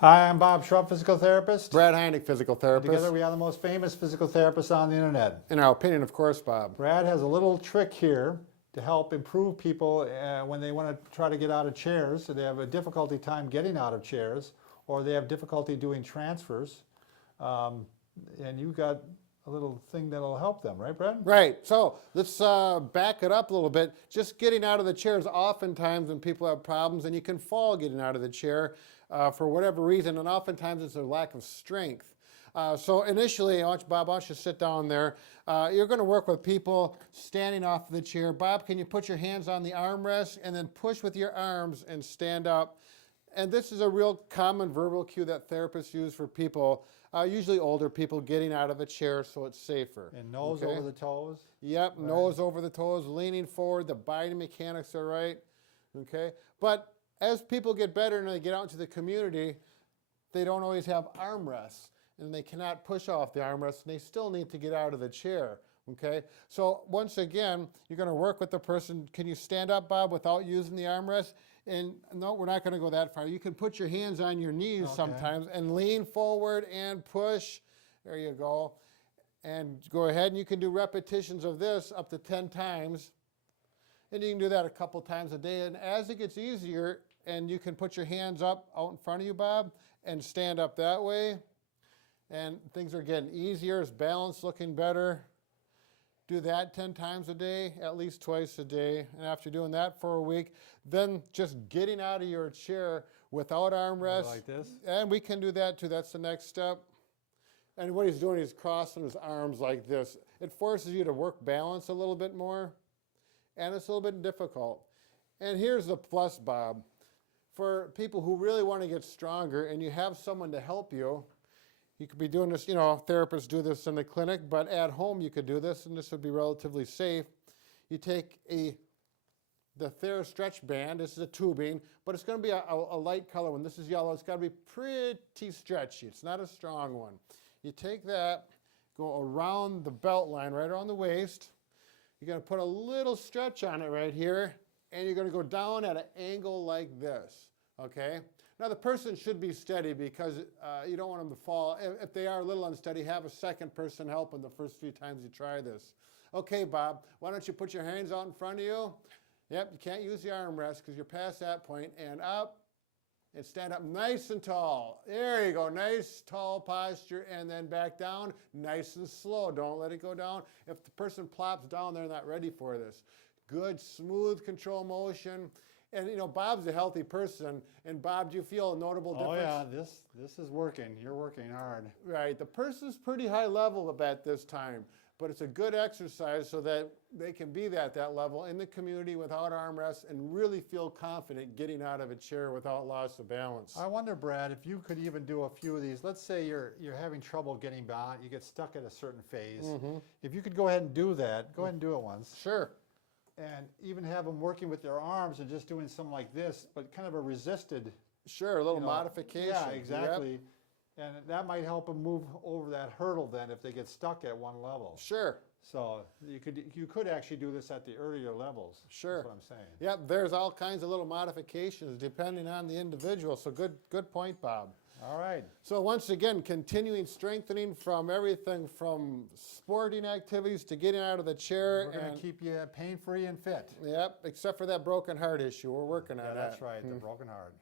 Hi, I'm Bob Schrupp, physical therapist. Brad Heineck, physical therapist. Together we are the most famous physical therapists on the internet. In our opinion, of course, Bob. Brad has a little trick here to help improve people when they want to try to get out of chairs. So they have a difficulty time getting out of chairs, or they have difficulty doing transfers. And you've got a little thing that'll help them, right, Brad? Right. So let's back it up a little bit. Just getting out of the chair is oftentimes when people have problems, and you can fall getting out of the chair for whatever reason, and oftentimes it's a lack of strength. So initially, Bob, I want you to sit down there. You're going to work with people standing off the chair. Bob, can you put your hands on the armrest and then push with your arms and stand up? And this is a real common verbal cue that therapists use for people, usually older people, getting out of a chair so it's safer. And nose over the toes? Yep, right. Nose over the toes, leaning forward, the biting mechanics are right. Okay, but as people get better and they get out into the community, they don't always have armrests, and they cannot push off the armrest, and they still need to get out of the chair. Okay, so once again, you're going to work with the person. Can you stand up, Bob, without using the armrest? And no, we're not going to go that far. You can put your hands on your knees sometimes and lean forward and push. There you go. And go ahead, and you can do repetitions of this up to 10 times. And you can do that a couple times a day. And as it gets easier, and you can put your hands up out in front of you, Bob, and stand up that way. And things are getting easier. Is balance looking better? Do that 10 times a day, at least twice a day. And after doing that for a week, then just getting out of your chair without armrests. Like this? And we can do that too. That's the next step. And what he's doing is crossing his arms like this. It forces you to work balance a little bit more, and it's a little bit difficult. And here's the plus, Bob. For people who really want to get stronger and you have someone to help you, you could be doing this, therapists do this in the clinic, but at home you could do this, and this would be relatively safe. You take the TheraStretch band. This is a tubing, but it's going to be a light color one. This is yellow. It's got to be pretty stretchy. It's not a strong one. You take that, go around the belt line, right around the waist. You're going to put a little stretch on it right here, and you're going to go down at an angle like this, okay? Now, the person should be steady because you don't want them to fall. If they are a little unsteady, have a second person help them the first few times you try this. Okay, Bob, why don't you put your hands out in front of you? Yep, you can't use the armrest because you're past that point. And up, and stand up nice and tall. There you go, nice tall posture, and then back down, nice and slow. Don't let it go down. If the person plops down, they're not ready for this. Good, smooth control motion. And Bob's a healthy person. And Bob, do you feel a notable difference? Oh yeah, this is working. You're working hard. Right. The person's pretty high level at this time, but it's a good exercise so that they can be at that level in the community without armrests and really feel confident getting out of a chair without loss of balance. I wonder, Brad, if you could even do a few of these. Let's say you're having trouble getting by, you get stuck at a certain phase. If you could go ahead and do that, go ahead and do it once. Sure. And even have them working with their arms and just doing something like this, but kind of a resisted. Sure, a little modification. Yeah, exactly. Yep. And that might help them move over that hurdle then if they get stuck at one level. Sure. So you could actually do this at the earlier levels. Sure. That's what I'm saying. Yep, there's all kinds of little modifications depending on the individual. So good point, Bob. All right. So once again, continuing strengthening from everything from sporting activities to getting out of the chair. We're going to keep you pain-free and fit. Yep, except for that broken heart issue. We're working on that. That's right, the broken heart.